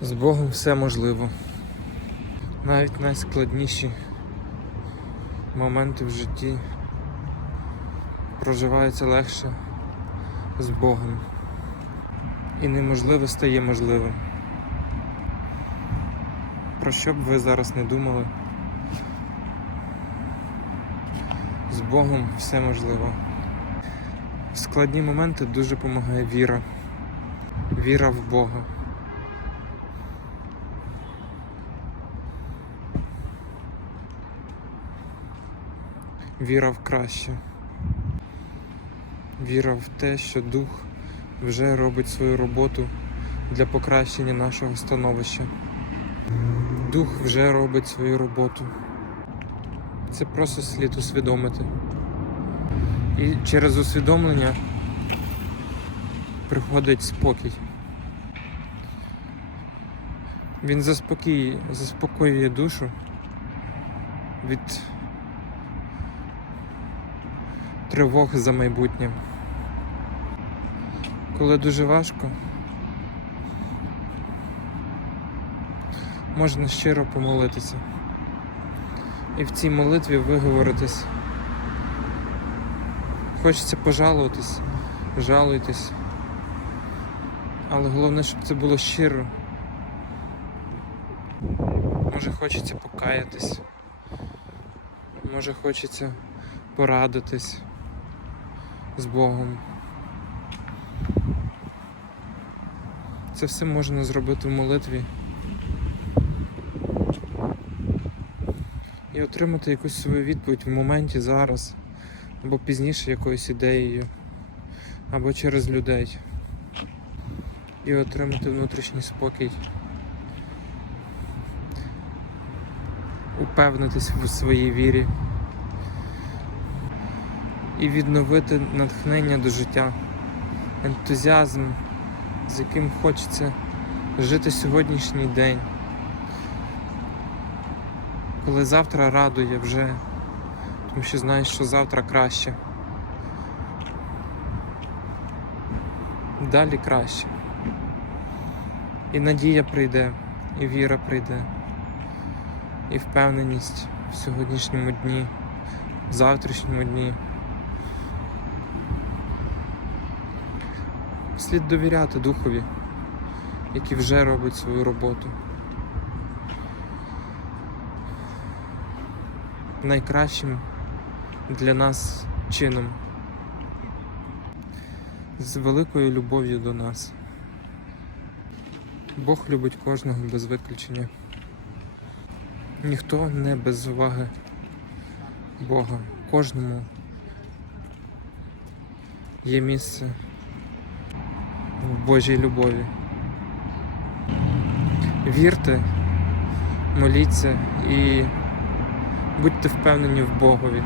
З Богом все можливо. Навіть найскладніші моменти в житті проживаються легше з Богом. І неможливе стає можливим. Про що б ви зараз не думали? З Богом все можливо. В складні моменти дуже допомагає віра. Віра в Бога. Віра в краще. Віра в те, що Дух вже робить свою роботу для покращення нашого становища. Дух вже робить свою роботу. Це просто слід усвідомити. І через усвідомлення приходить спокій. Він заспокоює, заспокоює душу від тривог за майбутнє. Коли дуже важко, можна щиро помолитися. І в цій молитві виговоритись. Хочеться пожалуватись, жалуйтесь. Але головне, щоб це було щиро. Може хочеться покаятись, може хочеться порадитись з Богом. Це все можна зробити в молитві і отримати якусь свою відповідь в моменті зараз, або пізніше якоюсь ідеєю, або через людей. І отримати внутрішній спокій. Упевнитись в своїй вірі і відновити натхнення до життя, ентузіазм, з яким хочеться жити сьогоднішній день, коли завтра радує вже, тому що знаєш, що завтра краще. Далі краще. І надія прийде, і віра прийде, і впевненість в сьогоднішньому дні, в завтрашньому дні. Слід довіряти Духові, який вже робить свою роботу. Найкращим для нас чином. З великою любов'ю до нас. Бог любить кожного без виключення. Ніхто не без уваги Бога. Кожному є місце в Божій любові. Вірте, моліться і будьте впевнені в Богові.